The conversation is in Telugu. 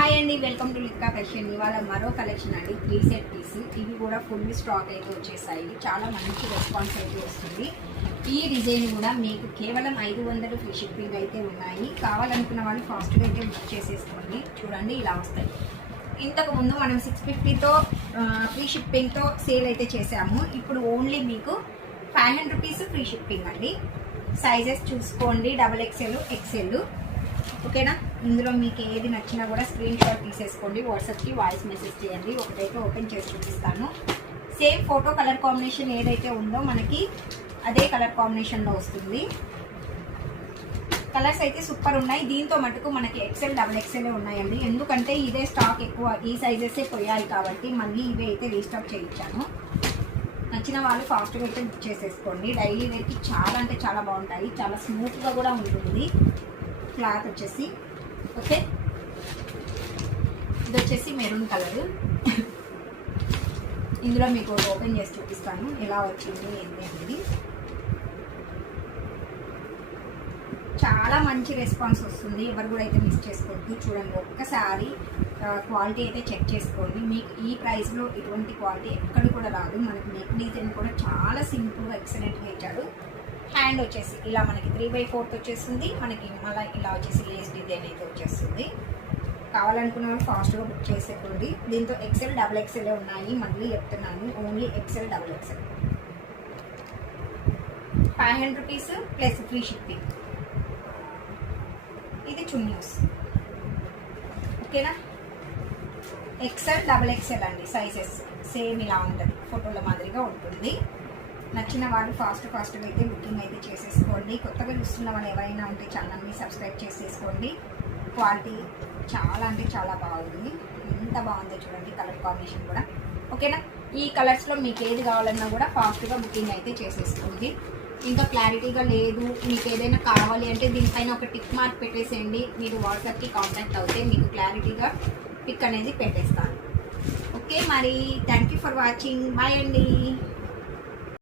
హాయ్ అండి, వెల్కమ్ టు లిత్కా ఫ్యాషన్. ఇవాళ మరో కలెక్షన్ అండి, 3 సెట్ పీస్. ఇవి కూడా ఫుల్ స్టాక్ అయితే వచ్చేసాయి. చాలా మంచి రెస్పాన్స్ అయితే వస్తుంది. ఈ డిజైన్ కూడా మీకు కేవలం 500 ఫ్రీ షిప్పింగ్ అయితే ఉన్నాయి. కావాలనుకున్న వాళ్ళు ఫాస్ట్గా అయితే బుక్ చేసేసుకోండి. చూడండి, ఇలా వస్తాయి. ఇంతకు ముందు మనం 650తో ఫ్రీ షిప్పింగ్తో సేల్ అయితే చేసాము. ఇప్పుడు ఓన్లీ మీకు 500 రూపీస్ ఫ్రీ షిప్పింగ్ అండి. సైజెస్ చూసుకోండి, XXL, XL. ఓకేనా? ఇందులో మీకు ఏది నచ్చినా కూడా స్క్రీన్ షాట్ తీసేసుకోండి, వాట్సాప్కి వాయిస్ మెసేజ్ చేయండి. ఒకటైతే ఓపెన్ చేసి చూపిస్తాను. సేమ్ ఫోటో కలర్ కాంబినేషన్ ఏదైతే ఉందో మనకి అదే కలర్ కాంబినేషన్లో వస్తుంది. కలర్స్ అయితే సూపర్ ఉన్నాయి. దీంతో మటుకు మనకి XL, XXL ఉన్నాయండి. ఎందుకంటే ఇదే స్టాక్ ఎక్కువ, ఈ సైజెసే పోయాయి కాబట్టి మళ్ళీ ఇవే అయితే రీస్టాక్ చేయించాను. నచ్చిన వాళ్ళు ఫాస్ట్గా అయితే బుక్ చేసేసుకోండి. డైలీ వేర్కి చాలా అంటే చాలా బాగుంటాయి. చాలా స్మూత్గా కూడా ఉంటుంది క్లాత్ వచ్చేసి. ఓకే, ఇది వచ్చేసి మెరూన్ కలర్. ఇందులో మీకు ఓపెన్ చేసి చూపిస్తాను ఎలా వచ్చింది ఏంటి అనేది. చాలా మంచి రెస్పాన్స్ వస్తుంది. ఎవరు కూడా అయితే మిస్ చేసుకోవద్దు. చూడండి, ఒక్కసారి క్వాలిటీ అయితే చెక్ చేసుకోండి. మీకు ఈ ప్రైస్లో ఇటువంటి క్వాలిటీ ఎక్కడ కూడా రాదు. మనకి నెక్ డిజైన్ కూడా చాలా సింపుల్గా ఎక్సలెంట్గా ఇచ్చాడు. హ్యాండ్ వచ్చేసి ఇలా మనకి 3/4 వచ్చేస్తుంది. మనకి మళ్ళీ ఇలా వచ్చేసి లేస్ డిజైన్ అయితే వచ్చేస్తుంది. కావాలనుకున్న వాళ్ళు ఫాస్ట్గా బుక్ చేసేసుకోండి. దీంతో XL, XXL ఉన్నాయి. మళ్ళీ చెప్తున్నాను, only XL, XXL. 500 rupees plus free shipping. ఇది చున్నీస్. ఓకేనా? XL, XXL అండి. సైజెస్ సేమ్ ఇలా ఉంటుంది, ఫోటోల మాదిరిగా ఉంటుంది. నచ్చిన వాళ్ళు ఫాస్ట్గా అయితే బుకింగ్ అయితే చేసేసుకోండి. కొత్తగా చూస్తున్న వాళ్ళు ఎవరైనా ఉంటే ఛానల్ని సబ్స్క్రైబ్ చేసేసుకోండి. క్వాలిటీ చాలా అంటే చాలా బాగుంది. ఎంత బాగుందో చూడండి, కలర్ కాంబినేషన్ కూడా. ఓకేనా? ఈ కలర్స్లో మీకు ఏది కావాలన్నా కూడా ఫాస్ట్గా బుకింగ్ అయితే చేసేసుకోండి. ఇంకా క్లారిటీగా లేదు, మీకు ఏదైనా కావాలి అంటే దీనిపైన ఒక టిక్ మార్క్ పెట్టేసేయండి. మీరు వాట్సాప్కి కాంటాక్ట్ అవుతే మీకు క్లారిటీగా పిక్ అనేది పెట్టేస్తాను. ఓకే, మరి thank you for watching. Bye అండి.